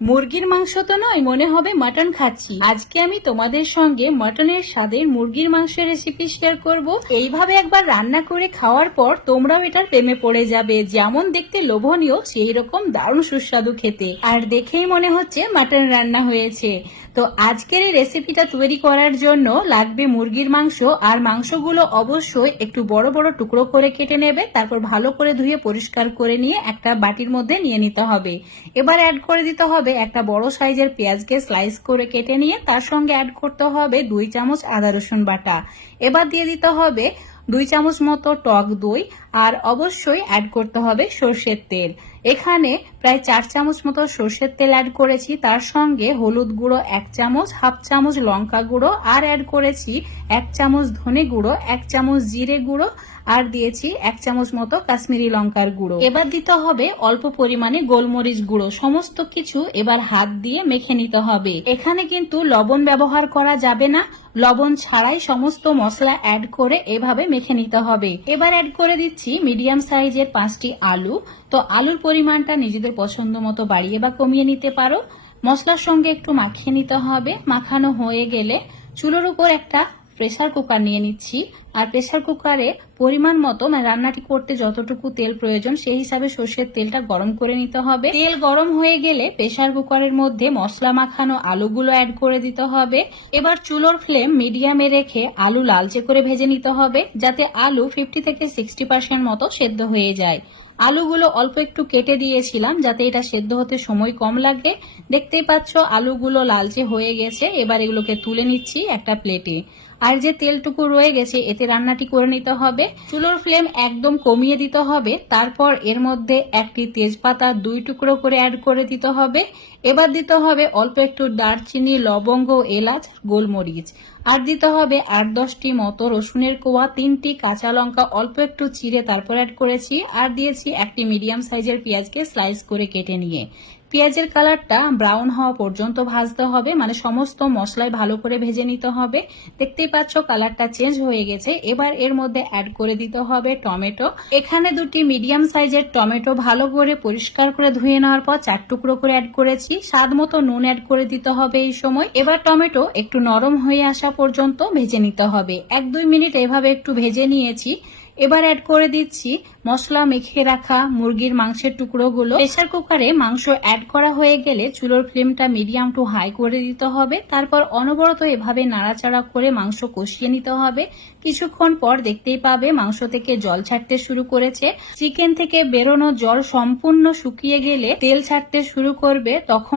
মুরগির মাংস তো নয়, মনে হবে মাটন খাচ্ছি। আজকে আমি তোমাদের সঙ্গে মাটনের স্বাদের মুরগির মাংসের রেসিপি শেয়ার করব। এইভাবে একবার রান্না করে খাওয়ার পর তোমরাও এটার প্রেমে পড়ে যাবে। যেমন দেখতে লোভনীয়, সেই রকম দারুণ সুস্বাদু খেতে, আর দেখেই মনে হচ্ছে মাটন রান্না হয়েছে। তো আজকের এই রেসিপিটা তৈরি করার জন্য লাগবে মুরগির মাংস, আর মাংসগুলো অবশ্যই একটু বড় বড় টুকরো করে কেটে নেবে। তারপর ভালো করে ধুয়ে পরিষ্কার করে নিয়ে একটা বাটির মধ্যে নিয়ে নিতে হবে। এবার অ্যাড করে দিতে হবে একটা বড় সাইজের পেঁয়াজকে স্লাইস করে কেটে নিয়ে, তার সঙ্গে অ্যাড করতে হবে 2 চামচ আদা রসুন বাটা। এবার দিয়ে দিতে হবে 2 চামচ মতো টক দই, আর অবশ্যই অ্যাড করতে হবে সর্ষের তেল। এখানে প্রায় 4 চামচ মতো সর্ষের তেল অ্যাড করেছি। তার সঙ্গে হলুদ গুঁড়ো 1 চামচ, হাফ চামচ লঙ্কা গুঁড়ো, আর অ্যাড করেছি 1 চামচ ধনে গুঁড়ো, 1 চামচ জিরে গুঁড়ো, আর দিয়েছি 1 চামচ মতো কাশ্মীরি লঙ্কার গুঁড়ো। এবার দিতে হবে অল্প পরিমাণে গোলমরিচ গুঁড়ো। সমস্ত কিছু এবার হাত দিয়ে মেখে নিতে হবে। এখানে কিন্তু লবণ ব্যবহার করা যাবে না, লবণ ছাড়াই সমস্ত মশলা অ্যাড করে এভাবে মেখে নিতে হবে। এবার অ্যাড করে দিচ্ছি মিডিয়াম সাইজের 5টি আলু। তো আলুর পরিমাণটা নিজেদের পছন্দ মতো বাড়িয়ে বা কমিয়ে নিতে পারো। মশলার সঙ্গে একটু মাখিয়ে নিতে হবে। মাখানো হয়ে গেলে চুলোর উপর একটা প্রেসার কুকার নিয়ে নিচ্ছি, আর প্রেসার কুকারে পরিমাণ মতো রান্নাটি করতে যতটুকু তেল প্রয়োজন সেই হিসাবে সর্ষের তেলটা গরম করে নিতে হবে। তেল গরম হয়ে গেলে প্রেসার কুকারের মধ্যে মশলা মাখানো আলুগুলো অ্যাড করে দিতে হবে। এবার চুলোর ফ্লেম মিডিয়ামে রেখে আলু লালচে করে ভেজে নিতে হবে, যাতে আলু 50 থেকে 60% মতো সেদ্ধ হয়ে যায়। আলুগুলো অল্প একটু কেটে দিয়েছিলাম যাতে এটা সেদ্ধ হতে সময় কম লাগে। দেখতেই পাচ্ছ আলুগুলো লালচে হয়ে গেছে। এবার এগুলোকে তুলে নিচ্ছি একটা প্লেটে। আর যে তেলটুকু রয়ে গেছে এতে রান্নাটি করে নিতে হবে। চুলোর ফ্লেম একদম কমিয়ে দিতে হবে। তারপর এর মধ্যে একটি তেজপাতা 2 টুকরো করে অ্যাড করে দিতে হবে। এবার দিতে হবে অল্প একটু দারচিনি, লবঙ্গ, এলাচ, গোলমরিচ। আর দিতে হবে 8-10টি মতো রসুনের কোয়া, 3টি কাঁচা লঙ্কা অল্প একটু চিড়ে তারপর অ্যাড করেছি। আর দিয়েছি একটি মিডিয়াম সাইজের পেঁয়াজকে স্লাইস করে কেটে নিয়ে। পেঁয়াজের কালারটা ব্রাউন হওয়া পর্যন্ত ভাজতে হবে, সমস্ত মশলায় ভালো করে ভেজে নিতে হবে। দেখতেই পাচ্ছ কালারটা চেঞ্জ হয়ে গেছে। এবার এর মধ্যে অ্যাড করে দিতে হবে টমেটো। এখানে 2টি মিডিয়াম সাইজের টমেটো ভালো করে পরিষ্কার করে ধুয়ে নেওয়ার পর 4 টুকরো করে অ্যাড করেছি। স্বাদ মতো নুন অ্যাড করে দিতে হবে এই সময়। এবার টমেটো একটু নরম হয়ে আসা পর্যন্ত ভেজে নিতে হবে। 1-2 মিনিট এভাবে একটু ভেজে নিয়েছি। এবার অ্যাড করে দিচ্ছি মশলা মেখে রাখা মুরগির মাংসের টুকরোগুলো। প্রেসার কুকারে মাংস অ্যাড করা হয়ে গেলে চুলোর ফ্লেমটা মিডিয়াম টু হাই করে দিতে হবে। তারপর অনবরত এভাবে নাড়াচাড়া করে মাংস কষিয়ে নিতে হবে। কিছুক্ষণ পর দেখতেই পাবে মাংস থেকে জল ছাড়তে শুরু করেছে। চিকেন থেকে বেরোনো জল সম্পূর্ণ শুকিয়ে গেলে তেল ছাড়তে শুরু করবে। তখন